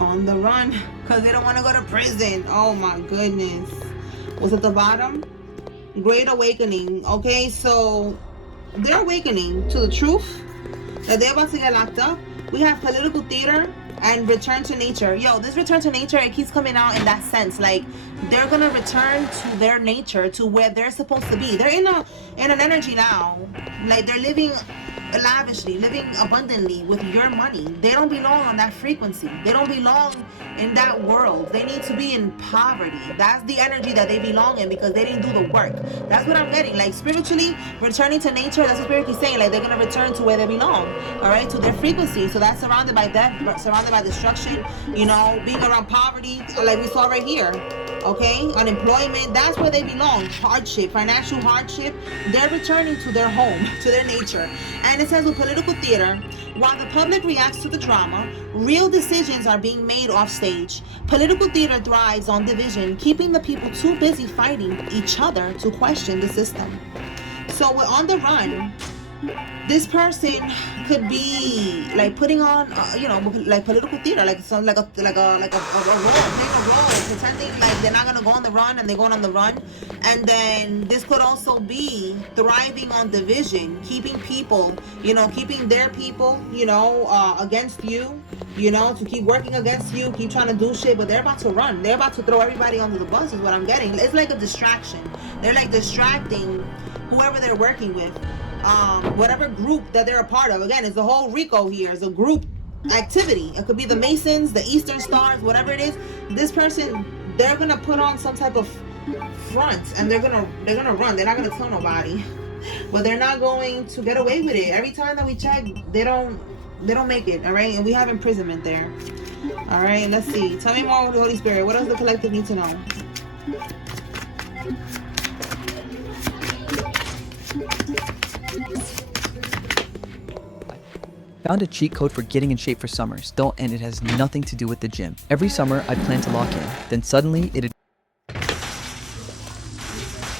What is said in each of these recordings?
On the run because they don't want to go to prison. Oh my goodness. What's at the bottom? Great awakening. Okay, so they're awakening to the truth that they're about to get locked up. We have political theater and return to nature. Yo, this return to nature, it keeps coming out in that sense. Like they're gonna return to their nature, to where they're supposed to be. They're in an energy now. Like they're living lavishly, living abundantly with your money. They don't belong on that frequency. They don't belong in that world. They need to be in poverty. That's the energy that they belong in because they didn't do the work. That's what I'm getting. Like spiritually, returning to nature, that's what Spirit is saying. Like they're gonna return to where they belong. Alright, to their frequency. So that's surrounded by death, surrounded by destruction, you know, being around poverty, like we saw right here. Okay, unemployment, that's where they belong. Hardship, financial hardship, they're returning to their home, to their nature. And it says with political theater, while the public reacts to the drama, real decisions are being made off stage. Political theater thrives on division, keeping the people too busy fighting each other to question the system. So we're on the run. This person could be like putting on, you know, like political theater, like some like a role, playing a role, pretending like they're not gonna go on the run and they're going on the run. And then this could also be thriving on division, keeping people, you know, keeping their people, you know, against you, you know, to keep working against you, keep trying to do shit. But they're about to run. They're about to throw everybody under the bus. Is what I'm getting. It's like a distraction. They're like distracting whoever they're working with. Whatever group that they're a part of. Again, it's the whole RICO here. It's a group activity. It could be the Masons, the Eastern Stars, whatever it is. This person, they're gonna put on some type of front, and they're gonna run. They're not gonna tell nobody, but they're not going to get away with it. Every time that we check, they don't make it. All right, and we have imprisonment there. All right, let's see. Tell me more with the Holy Spirit. What does the collective need to know? Found a cheat code for getting in shape for summer still, and it has nothing to do with the gym. Every summer I plan to lock in, then suddenly it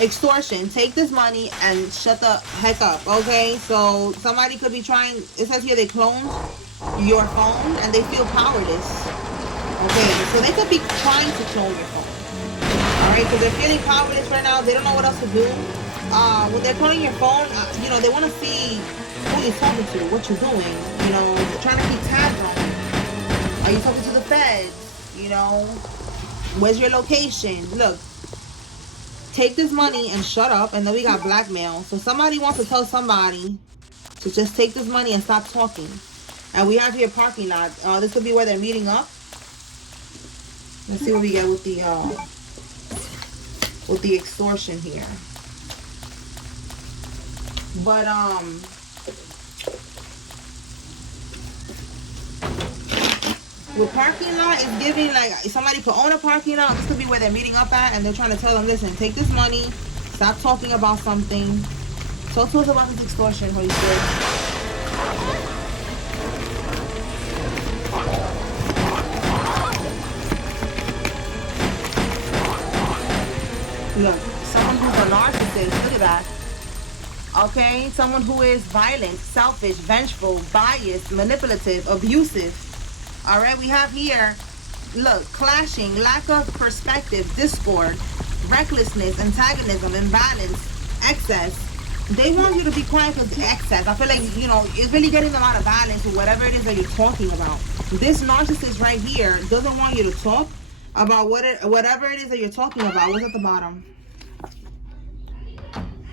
Extortion. Take this money and shut the heck up. Okay, so somebody could be trying. It says here they cloned your phone and they feel powerless. Okay, so they could be trying to clone your phone. All right, because they're feeling powerless right now. They don't know what else to do. When they're cloning your phone, you know, they want to see who you're talking to, what you're doing. You know, they're trying to keep tabs on you. Are you talking to the feds? You know, where's your location? Look, take this money and shut up. And then we got blackmail. So somebody wants to tell somebody to just take this money and stop talking. And we have here parking lot. This could be where they're meeting up. Let's see what we get with the extortion here. But with parking lot, it's giving like somebody could own a parking lot. This could be where they're meeting up at, and they're trying to tell them, listen, take this money, stop talking about something. Talk to us about this extortion, Holy Spirit. Look, someone who's a narcissist, look at that. Okay, someone who is violent, selfish, vengeful, biased, manipulative, abusive. All right, we have here, look, clashing, lack of perspective, discord, recklessness, antagonism, imbalance, excess. They want you to be quiet because excess. I feel like, you know, it's really getting them out of balance with whatever it is that you're talking about. This narcissist right here doesn't want you to talk about whatever it is that you're talking about. What's at the bottom?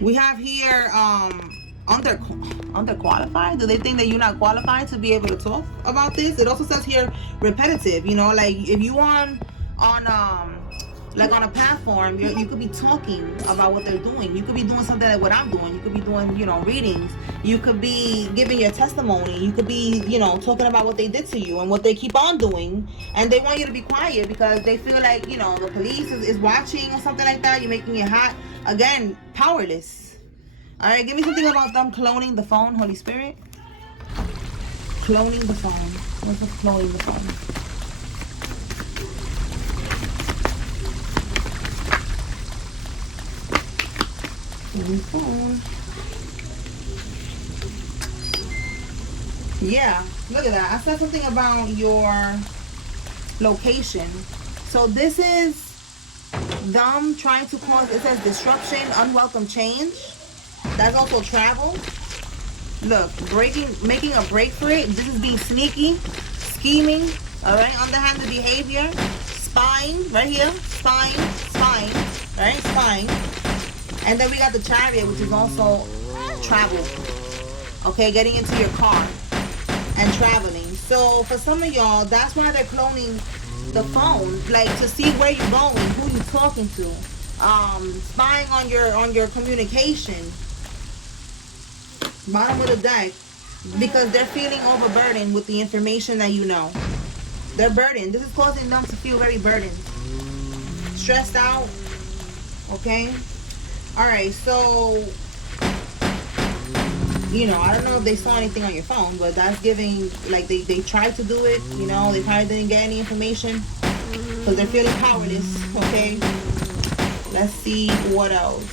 We have here underqualified. Do they think that you're not qualified to be able to talk about this? It also says here repetitive. You know, like if you on like on a platform, you could be talking about what they're doing. You could be doing something like what I'm doing. You could be doing, you know, readings. You could be giving your testimony. You could be, you know, talking about what they did to you and what they keep on doing. And they want you to be quiet because they feel like, you know, the police is watching or something like that. You're making it hot. Again, powerless. All right, give me something about them cloning the phone, Holy Spirit. Cloning the phone. What's the cloning the phone? Phone. Yeah, look at that. I said something about your location. So this is them trying to cause, it says disruption, unwelcome change. That's also travel. Look, making a break for it. This is being sneaky, scheming, all right, underhanded behavior, spying, right here, spying, right, spying. And then we got the Chariot, which is also travel, okay, getting into your car and traveling. So for some of y'all, that's why they're cloning the phone, like to see where you're going, who you're talking to, spying on your communication. Bottom of the deck, because they're feeling overburdened with the information that you know. They're burdened. This is causing them to feel very burdened, stressed out. Okay. All right. So, you know, I don't know if they saw anything on your phone, but that's giving, like, they tried to do it. You know, they probably didn't get any information because they're feeling powerless. Okay. Let's see what else.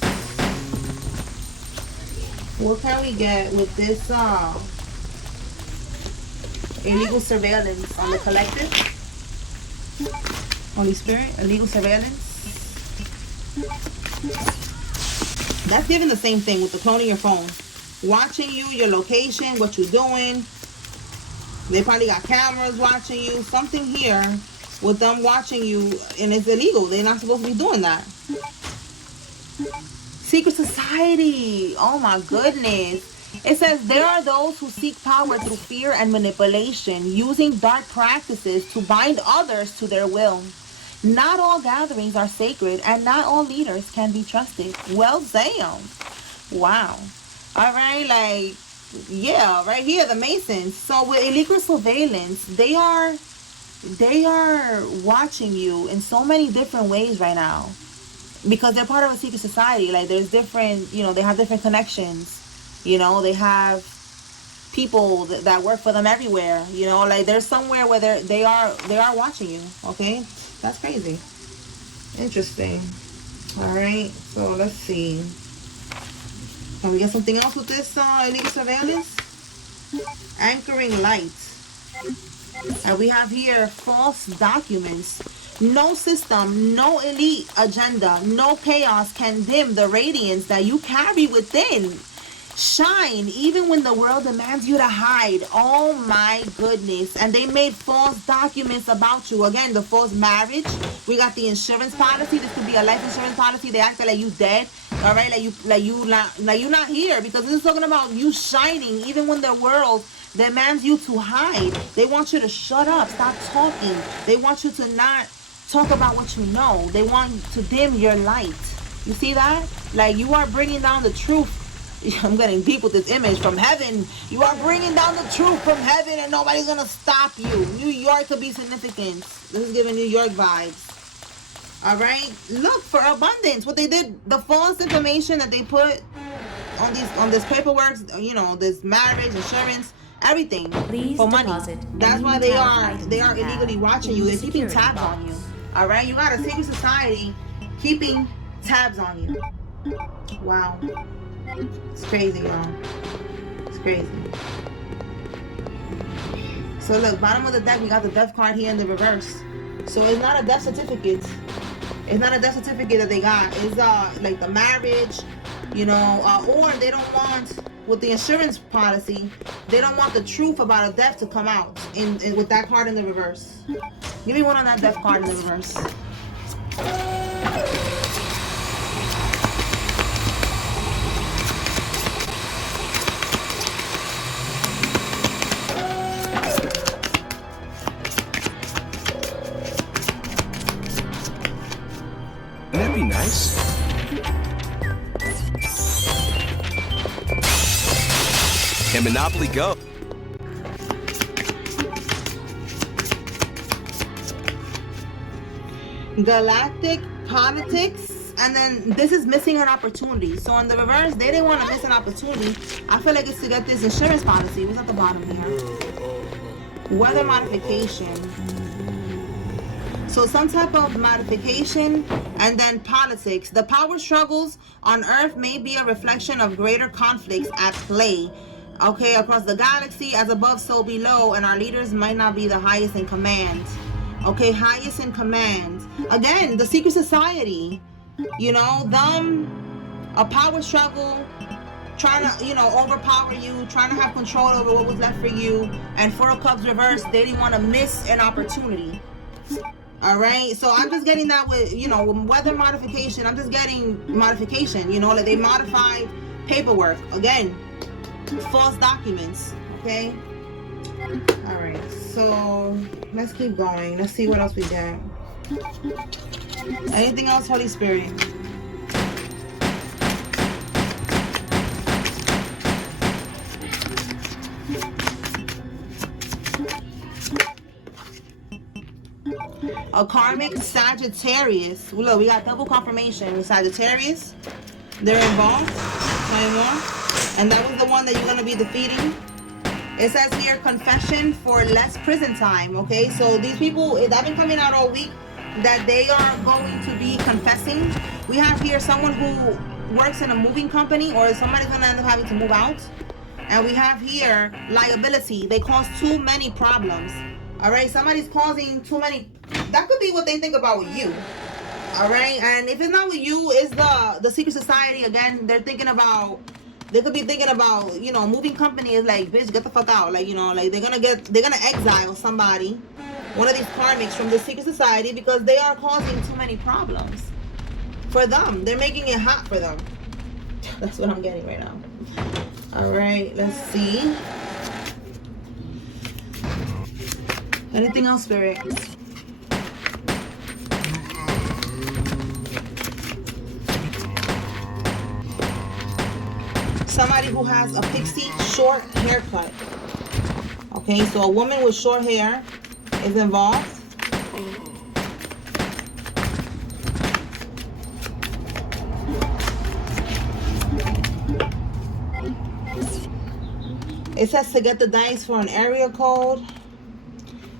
What can we get with this illegal surveillance on the collective? Holy Spirit, illegal surveillance. That's giving the same thing with the cloning your phone. Watching you, your location, what you're doing. They probably got cameras watching you. Something here with them watching you, and it's illegal. They're not supposed to be doing that. Secret society. Oh my goodness. It says there are those who seek power through fear and manipulation, using dark practices to bind others to their will. Not all gatherings are sacred, and not all leaders can be trusted. Well, damn. Wow. All right, like, yeah, right here, the Masons. So with illegal surveillance, they are watching you in so many different ways right now. Because they're part of a secret society. Like, there's different, you know, they have different connections. You know, they have people that work for them everywhere. You know, like, there's somewhere where they are watching you. Okay, that's crazy. Interesting. All right, so let's see. Can we get something else with this illegal surveillance? Anchoring light. And we have here false documents. No system, no elite agenda, no chaos can dim the radiance that you carry within. Shine even when the world demands you to hide. Oh my goodness. And they made false documents about you. Again, the false marriage. We got the insurance policy. This could be a life insurance policy. They acted like you dead. All right, like you're not here, because this is talking about you shining even when the world demands you to hide. They want you to shut up, stop talking. They want you to not talk about what you know. They want to dim your light. You see that? Like, you are bringing down the truth. I'm getting deep with this image from heaven. You are bringing down the truth from heaven, and nobody's gonna stop you. New York could be significant. This is giving New York vibes. All right, look for abundance. What they did, the false information that they put on this paperwork, you know, this marriage, insurance, everything. Please for money. That's why they are illegally watching you. They're keeping tabs on you. All right, you got a secret society keeping tabs on you. Wow, it's crazy, y'all. It's crazy. So look, bottom of the deck, we got the death card here in the reverse. So it's not a death certificate. It's not a death certificate that they got. It's like the marriage, you know, or they don't want, with the insurance policy, they don't want the truth about a death to come out in with that card in the reverse. Give me one on that death card in the reverse. That'd be nice. And Monopoly Go. Galactic politics, and then this is missing an opportunity. So in the reverse, they didn't want to miss an opportunity. I feel like it's to get this insurance policy. What's at the bottom here? Weather modification. So some type of modification, and then politics. The power struggles on Earth may be a reflection of greater conflicts at play. Okay, across the galaxy, as above, so below, and our leaders might not be the highest in command. Okay, highest in command. Again, the secret society. You know, them, a power struggle, trying to, you know, overpower you, trying to have control over what was left for you. And Four of Cups reversed, they didn't want to miss an opportunity. All right, so I'm just getting that with, you know, weather modification. I'm just getting modification, you know, like they modified paperwork. Again, false documents, okay? All right, so let's keep going. Let's see what else we got. Anything else, Holy Spirit? A karmic Sagittarius. Look, we got double confirmation with Sagittarius. They're involved. And that was the one that you're going to be defeating. It says here, confession for less prison time. Okay, so these people, I've been coming out all week that they are going to be confessing. We have here someone who works in a moving company, or somebody's going to end up having to move out. And we have here liability. They cause too many problems. All right, somebody's causing too many. That could be what they think about with you. All right, and if it's not with you, it's the secret society. Again, they're thinking about. They could be thinking about, you know, moving company is like, bitch, get the fuck out. Like, you know, like they're gonna exile somebody, one of these karmics from the secret society, because they are causing too many problems for them. They're making it hot for them. That's what I'm getting right now. All right, let's see. Anything else, Spirit? Somebody who has a pixie short haircut. Okay, so a woman with short hair is involved. It says to get the dice for an area code.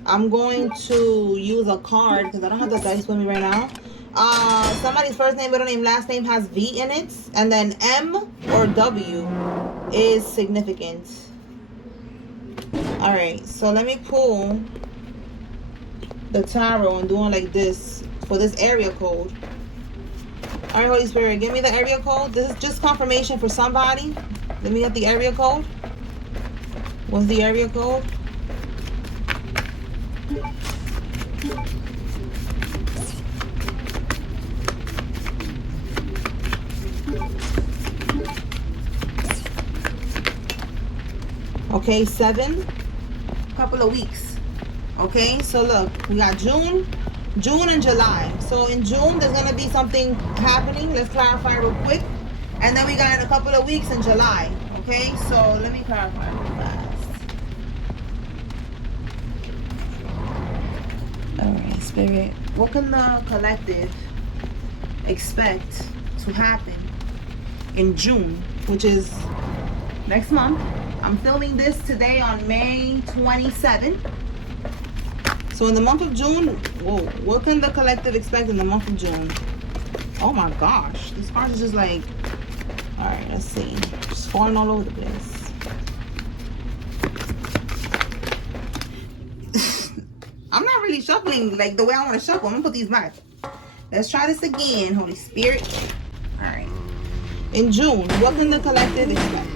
I'm going to use a card because I don't have the dice with me right now. Somebody's first name, middle name, last name has V in it, and then M or W is significant. All right, so let me pull the tarot and do it like this for this area code. All right, Holy Spirit, give me the area code. This is just confirmation for somebody. Let me get the area code. What's the area code? Okay, 7, couple of weeks. Okay, so look, we got June and July. So in June, there's gonna be something happening. Let's clarify real quick. And then we got a couple of weeks in July. Okay, so let me clarify real fast. All right, Spirit, what can the collective expect to happen in June, which is next month? I'm filming this today on May 27th. So in the month of June, whoa, what can the collective expect in the month of June? Oh my gosh, these cards are just like, all right, let's see. Just falling all over the place. I'm not really shuffling like the way I want to shuffle. I'm gonna put these back. Let's try this again, Holy Spirit. All right. In June, what can the collective expect?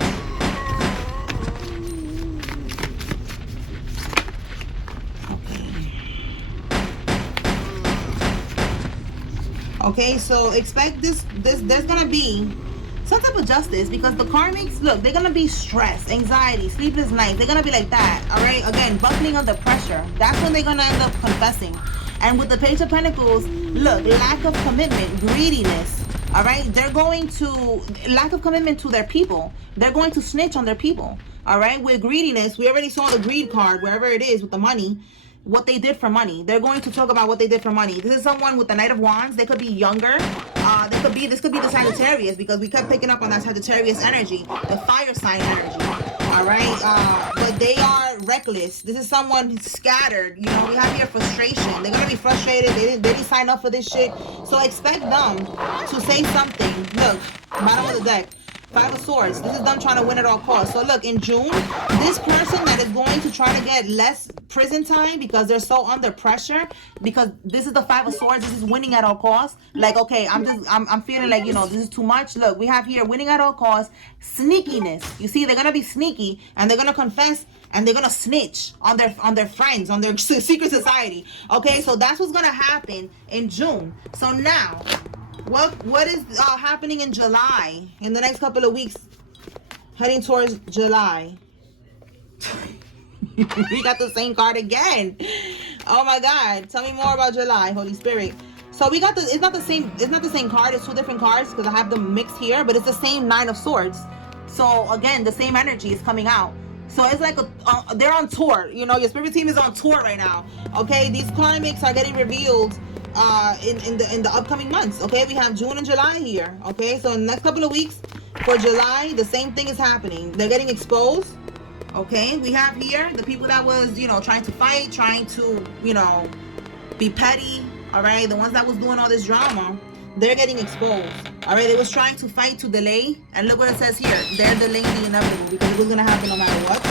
Okay, so expect this, there's gonna be some type of justice, because the karmics, look, they're gonna be stressed, anxiety, sleepless nights. They're gonna be like that, all right? Again, buckling under pressure. That's when they're gonna end up confessing. And with the Page of Pentacles, look, lack of commitment, greediness, all right? They're going to, lack of commitment to their people. They're going to snitch on their people, all right? With greediness, we already saw the greed card, wherever it is with the money. What they did for money. They're going to talk about what they did for money. This is someone with the Knight of Wands. They could be younger. This could be the Sagittarius, because we kept picking up on that Sagittarius energy, the fire sign energy. All right, but they are reckless. This is someone scattered. You know, we have here frustration. They're gonna be frustrated. They didn't sign up for this shit. So expect them to say something. Look, bottom of the deck. Five of Swords. This is them trying to win at all costs. So look, in June, this person that is going to try to get less prison time because they're so under pressure, because this is the Five of Swords, this is winning at all costs. Like, okay, I'm feeling like, you know, this is too much. Look, we have here winning at all costs, sneakiness. You see, they're gonna be sneaky and they're gonna confess and they're gonna snitch on their friends, on their secret society. Okay, so that's what's gonna happen in June. So now, what is happening in July, in the next couple of weeks, heading towards July? We got the same card again. Oh my God, tell me more about July, Holy Spirit. So we got the, it's not the same card, it's two different cards because I have them mixed here, but it's the same Nine of Swords. So again, the same energy is coming out. So it's like they're on tour, you know, your spirit team is on tour right now. Okay, these karmics are getting revealed in the upcoming months. Okay, we have June and July here. Okay, so in the next couple of weeks for July, the same thing is happening. They're getting exposed. Okay, we have here the people that was, you know, trying to fight, trying to, you know, be petty. All right, the ones that was doing all this drama, they're getting exposed. All right, they was trying to fight to delay, and look what it says here. They're delaying the inevitable because it was gonna happen no matter what.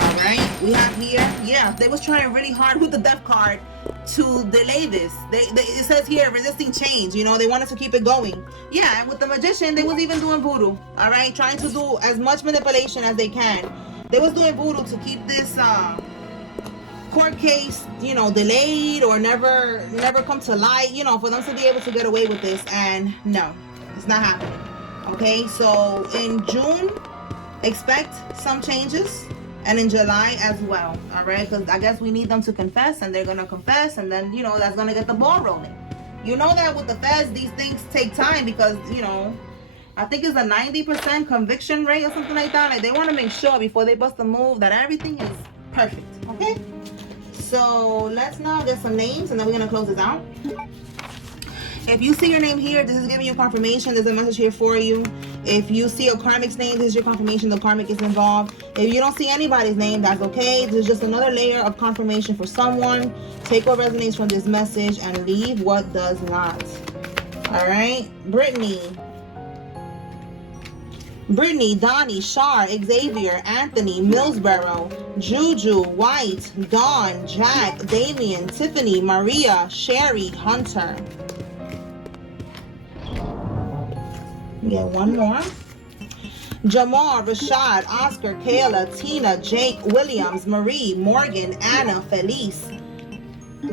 All right, we have here, yeah, they was trying really hard with the Death card to delay this. It says here, resisting change. You know, they wanted to keep it going. Yeah, and with the Magician, they was even doing voodoo. All right, trying to do as much manipulation as they can. They was doing voodoo to keep this court case, you know, delayed or never come to light, you know, for them to be able to get away with this. And no, it's not happening. Okay, so in June, expect some changes, and in July as well. All right, because I guess we need them to confess, and they're gonna confess, and then, you know, that's gonna get the ball rolling. You know that with the feds, these things take time because, you know, I think it's a 90% conviction rate or something like that. Like, they want to make sure before they bust a move that everything is perfect. Okay, so let's now get some names, and then we're gonna close this out. If you see your name here, this is giving you confirmation. There's a message here for you. If you see a karmic's name, this is your confirmation the karmic is involved. If you don't see anybody's name, that's okay. This is just another layer of confirmation for someone. Take what resonates from this message and leave what does not. All right, Brittany, Donnie, Shar, Xavier, Anthony, Millsboro, Juju, White, Dawn, Jack, Damien, Tiffany, Maria, Sherry, Hunter. We get one more. Jamal, Rashad, Oscar, Kayla, Tina, Jake, Williams, Marie, Morgan, Anna, Felice,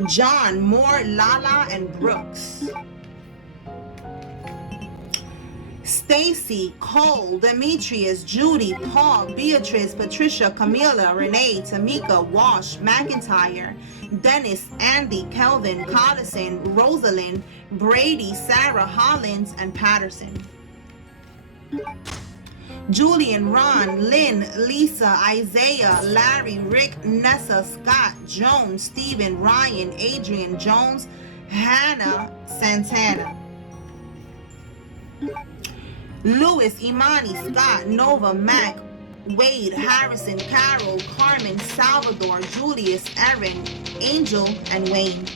John, Moore, Lala, and Brooks. Stacy, Cole, Demetrius, Judy, Paul, Beatrice, Patricia, Camila, Renee, Tamika, Wash, McIntyre, Dennis, Andy, Kelvin, Collison, Rosalind, Brady, Sarah, Hollins, and Patterson. Julian, Ron, Lynn, Lisa, Isaiah, Larry, Rick, Nessa, Scott, Jones, Stephen, Ryan, Adrian, Jones, Hannah, Santana. Lewis, Imani, Scott, Nova, Mac, Wade, Harrison, Carol, Carmen, Salvador, Julius, Erin, Angel, and Wayne.